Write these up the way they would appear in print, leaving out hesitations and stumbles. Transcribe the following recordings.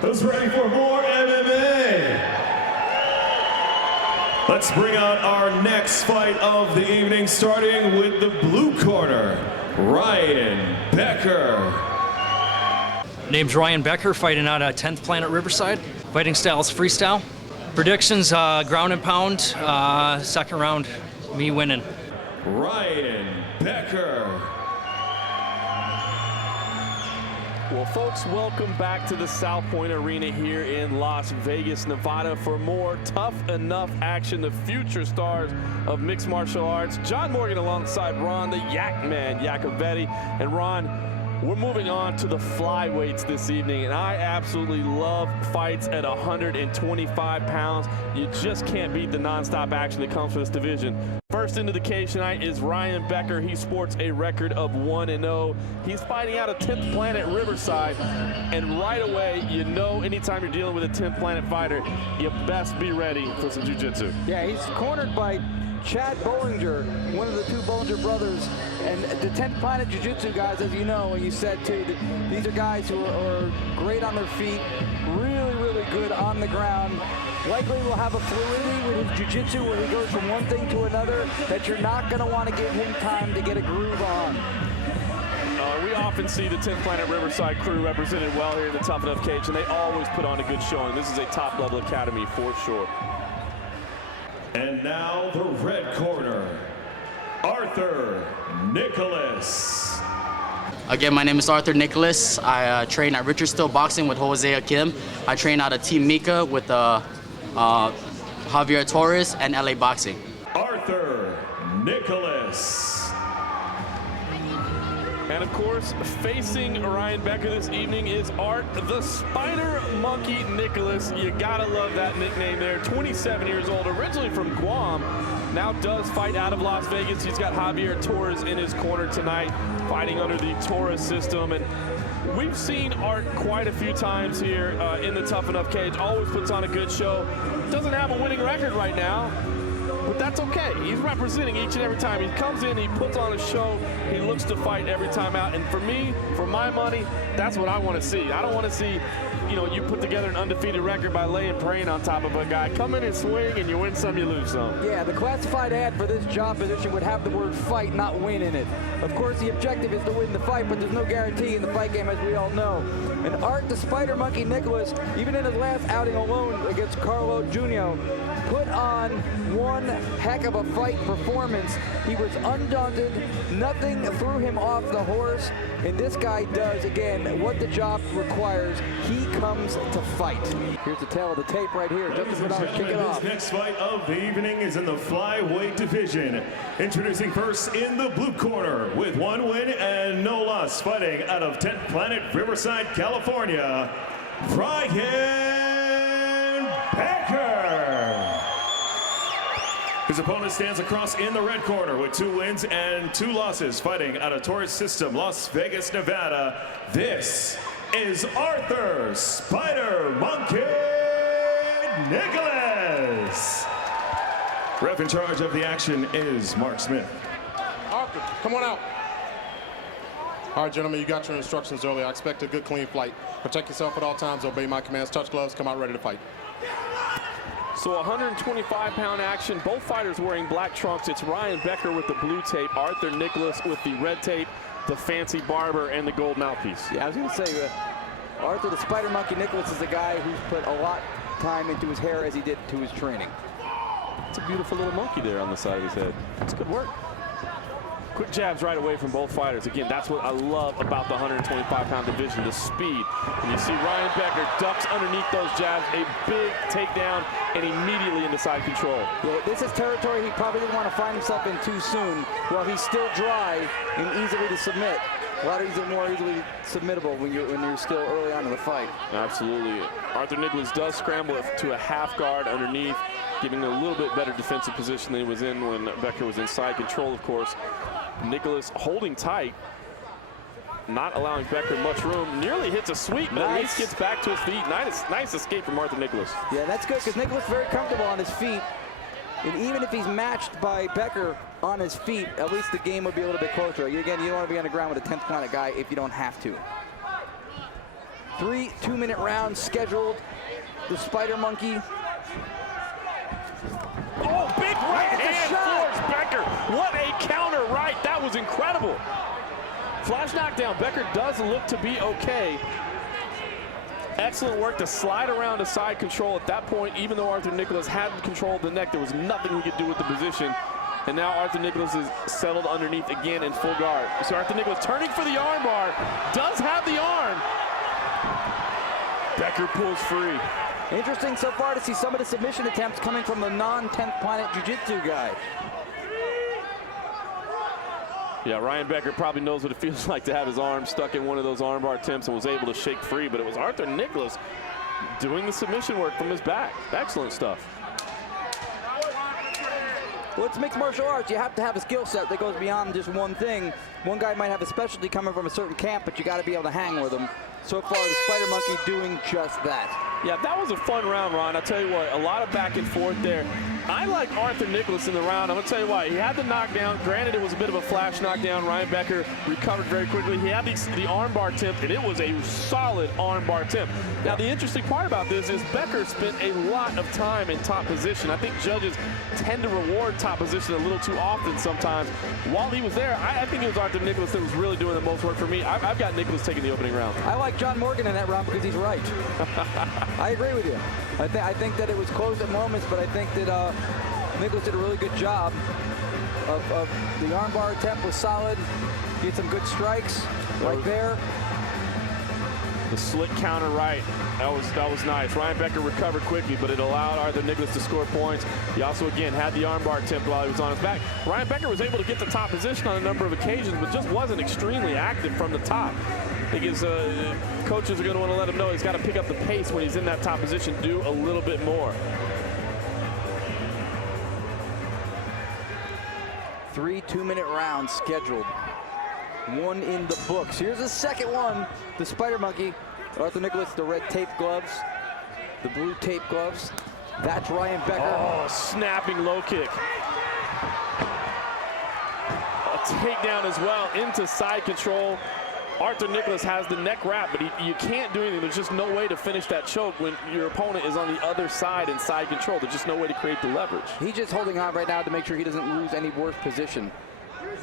Who's ready for more MMA? Let's bring out our next fight of the evening, starting with the blue corner, Ryan Becker. Name's Ryan Becker, fighting out at 10th Planet Riverside. Fighting style is freestyle. Predictions, ground and pound, second round, me winning. Ryan Becker. Well, folks, welcome back to the South Point Arena here in Las Vegas, Nevada for more Tuff-N-Uff action. The future stars of mixed martial arts. John Morgan alongside Ron, the Yak Man, Yacovetti. And Ron, we're moving on to the flyweights this evening, and I absolutely love fights at 125 pounds. You just can't beat the nonstop action that comes from this division. First into the cage tonight is Ryan Becker. He sports a record of 1-0. He's fighting out of 10th Planet Riverside, and right away, you know anytime you're dealing with a 10th Planet fighter, you best be ready for some jiu-jitsu. Yeah, he's cornered by Chad Bollinger, one of the two Bollinger brothers, and the 10th Planet Jiu-Jitsu guys, as you know, and you said too, these are guys who are great on their feet, really good on the ground. Likely will have a fluidity with his jiu-jitsu where he goes from one thing to another that you're not going to want to give him time to get a groove on. We often see the 10th Planet Riverside crew represented well here in the Tuff-N-Uff cage, and they always put on a good showing. This is a top-level academy for sure. And now the red corner, Arthur Nicholas. Again, my name is Arthur Nicholas. I train at Richard Still Boxing with Jose Kim. I train out of Team Mika with Javier Torres and LA Boxing. Arthur Nicholas. And of course, facing Ryan Becker this evening is Art the Spider Monkey Nicholas. You gotta love that nickname there. 27 years old, originally from Guam, now does fight out of Las Vegas. He's got Javier Torres in his corner tonight, fighting under the Torres system. And we've seen Art quite a few times here in the Tuff-N-Uff cage. Always puts on a good show. Doesn't have a winning record right now, but that's okay. He's representing each and every time. He comes in, he puts on a show, he looks to fight every time out. And for me, for my money, that's what I want to see. I don't want to see, you put together an undefeated record by laying praying on top of a guy. Come in and swing, and you win some, you lose some. Yeah, the classified ad for this job position would have the word fight, not win in it. Of course, the objective is to win the fight, but there's no guarantee in the fight game, as we all know. And Art the Spider Monkey Nicholas, even in his last outing alone against Carlo Junio, put on one heck of a fight performance. He was undaunted. Nothing threw him off the horse. And this guy does, again, what the job requires. He comes to fight. Here's the tail of the tape right here. Just as I kick it off. This next fight of the evening is in the flyweight division. Introducing first in the blue corner with 1 win and no loss, fighting out of 10th Planet Riverside, California, Ryan Becker. His opponent stands across in the red corner with 2 wins and 2 losses, fighting out of Torres System, Las Vegas, Nevada. This is Arthur Spider Monkey Nicholas. Ref in charge of the action is Mark Smith. Arthur, come on out. All right, gentlemen, you got your instructions earlier. I expect a good, clean flight. Protect yourself at all times, obey my commands, touch gloves, come out ready to fight. So 125-pound action, both fighters wearing black trunks. It's Ryan Becker with the blue tape, Arthur Nicholas with the red tape, the fancy barber, and the gold mouthpiece. Yeah, I was going to say, Arthur the Spider Monkey Nicholas is a guy who's put a lot of time into his hair as he did to his training. It's a beautiful little monkey there on the side of his head. It's good work. Quick jabs right away from both fighters. Again, that's what I love about the 125-pound division, the speed. And you see Ryan Becker ducks underneath those jabs, a big takedown, and immediately into side control. Yeah, this is territory he probably didn't want to find himself in too soon. While he's still dry and easily to submit. A lot more easily submittable when you're still early on in the fight. Absolutely. Arthur Nicholas does scramble to a half guard underneath, giving a little bit better defensive position than he was in when Becker was in side control, of course. Nicholas holding tight, not allowing Becker much room. Nearly hits a sweep, but at least gets back to his feet. Nice escape from Arthur Nicholas. Yeah, that's good, because Nicholas is very comfortable on his feet. And even if he's matched by Becker on his feet, at least the game would be a little bit closer. Again, you don't want to be on the ground with a 10th Planet guy if you don't have to. 3 2-minute rounds scheduled. The Spider Monkey. Oh, big right It's a hand shot. force Becker. What a counter right. That was incredible. Flash knockdown. Becker does look to be okay. Excellent work to slide around to side control at that point. Even though Arthur Nicholas had control of the neck, there was nothing he could do with the position. And now Arthur Nicholas is settled underneath again in full guard. So Arthur Nicholas turning for the armbar. Does have the arm. Becker pulls free. Interesting so far to see some of the submission attempts coming from the non-10th Planet Jiu-Jitsu guy. Yeah, Ryan Becker probably knows what it feels like to have his arm stuck in one of those armbar attempts and was able to shake free, but it was Arthur Nicholas doing the submission work from his back. Excellent stuff. Well, it's mixed martial arts. You have to have a skill set that goes beyond just one thing. One guy might have a specialty coming from a certain camp, but you got to be able to hang with him. So far, the Spider Monkey doing just that. Yeah, that was a fun round, Ron. I'll tell you what, a lot of back and forth there. I like Arthur Nicholas in the round. I'm going to tell you why. He had the knockdown. Granted, it was a bit of a flash knockdown. Ryan Becker recovered very quickly. He had the armbar attempt, and it was a solid armbar attempt. Now, the interesting part about this is Becker spent a lot of time in top position. I think judges tend to reward top position a little too often sometimes. While he was there, I think it was Arthur Nicholas that was really doing the most work for me. I've got Nicholas taking the opening round. I like John Morgan in that round because he's right. I agree with you. I think that it was close at moments, but I think that Nicholas did a really good job of the armbar attempt was solid. He had some good strikes right there. The slick counter right, that was nice. Ryan Becker recovered quickly, but it allowed Arthur Nicholas to score points. He also, again, had the armbar attempt while he was on his back. Ryan Becker was able to get the top position on a number of occasions, but just wasn't extremely active from the top. I think his coaches are going to want to let him know he's got to pick up the pace when he's in that top position, do a little bit more. 3 2-minute rounds scheduled. One in the books. Here's the second one. The Spider Monkey. Arthur Nicholas, the red tape gloves, the blue tape gloves. That's Ryan Becker. Oh, snapping low kick. A takedown as well into side control. Arthur Nicholas has the neck wrap, but you can't do anything. There's just no way to finish that choke when your opponent is on the other side in side control. There's just no way to create the leverage. He's just holding on right now to make sure he doesn't lose any worse position.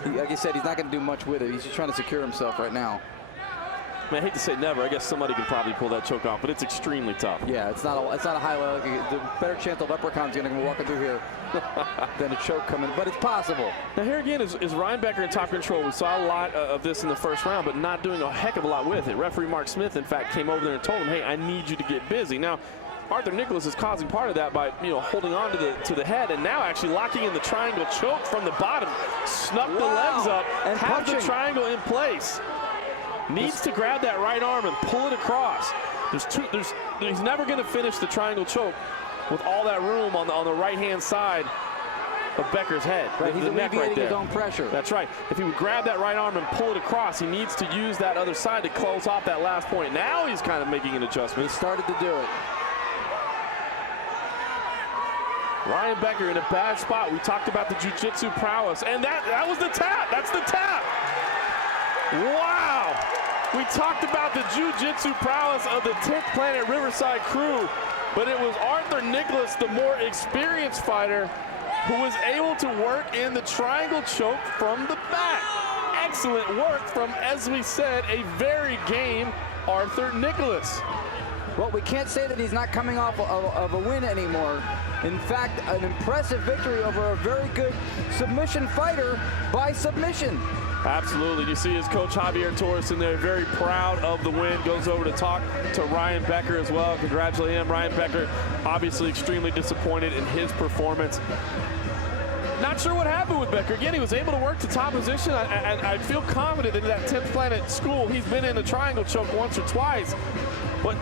Like I said, he's not going to do much with it. He's just trying to secure himself right now. I hate to say never. I guess somebody can probably pull that choke off, but it's extremely tough. Yeah, it's not a high level. The better chance of leprechaun's going to be walking through here than a choke coming, but it's possible. Now here again is Ryan Becker in top control. We saw a lot of this in the first round, but not doing a heck of a lot with it. Referee Mark Smith, in fact, came over there and told him, hey, I need you to get busy. Now, Arthur Nicholas is causing part of that by holding on to the head and now actually locking in the triangle choke from the bottom. Snuck the legs up and have the triangle in place. Needs to grab that right arm and pull it across. He's never going to finish the triangle choke with all that room on the right-hand side of Becker's head. Right, he's alleviating his own pressure. That's right. If he would grab that right arm and pull it across, he needs to use that other side to close off that last point. Now he's kind of making an adjustment. He started to do it. Ryan Becker in a bad spot. We talked about the jiu-jitsu prowess, and that was the tap. That's the tap. Wow. We talked about the jiu-jitsu prowess of the 10th Planet Riverside crew, but it was Arthur Nicholas, the more experienced fighter, who was able to work in the triangle choke from the back. Excellent work from, as we said, a very game Arthur Nicholas. Well, we can't say that he's not coming off of a win anymore. In fact, an impressive victory over a very good submission fighter by submission. Absolutely. You see his coach Javier Torres in there, very proud of the win. Goes over to talk to Ryan Becker as well. Congratulate him. Ryan Becker obviously extremely disappointed in his performance. Not sure what happened with Becker. Again, he was able to work to top position. I feel confident in that 10th Planet school. He's been in a triangle choke once or twice. But,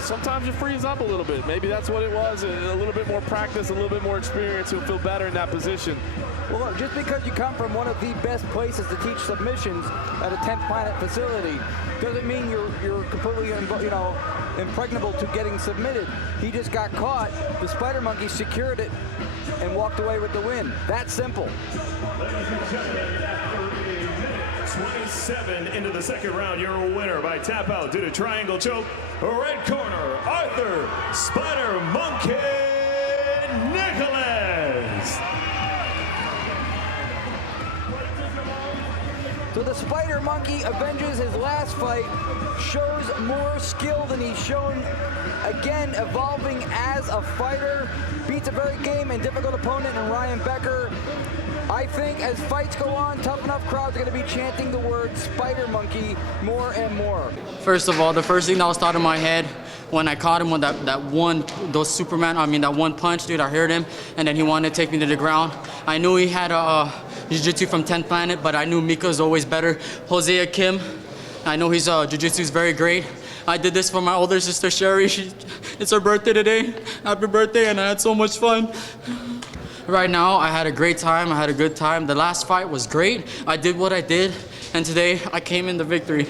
sometimes you freeze up a little bit. Maybe that's what it was, a little bit more practice, a little bit more experience. He'll feel better in that position. Well, look, just because you come from one of the best places to teach submissions at a 10th Planet facility doesn't mean you're completely, impregnable to getting submitted. He just got caught. The Spider Monkey secured it and walked away with the win. That simple. 27 into the second round. Your winner by tap out due to triangle choke. Red corner, Arthur Spider Monkey Nicholas. So the Spider Monkey avenges his last fight, shows more skill than he's shown, again evolving as a fighter, beats a very game and difficult opponent in Ryan Becker. I think as fights go on, Tuff-N-Uff crowds are going to be chanting the word Spider Monkey more and more. First of all, the first thing that was thought in my head when I caught him with that one punch, dude, I heard him, and then he wanted to take me to the ground. I knew he had a jiu-jitsu from 10th Planet, but I knew Mika's always better. Hosea Kim, I know his jiu-jitsu is very great. I did this for my older sister, Sherry. It's her birthday today. Happy birthday, and I had so much fun. Right now, I had a great time. I had a good time. The last fight was great. I did what I did, and today I came in the victory.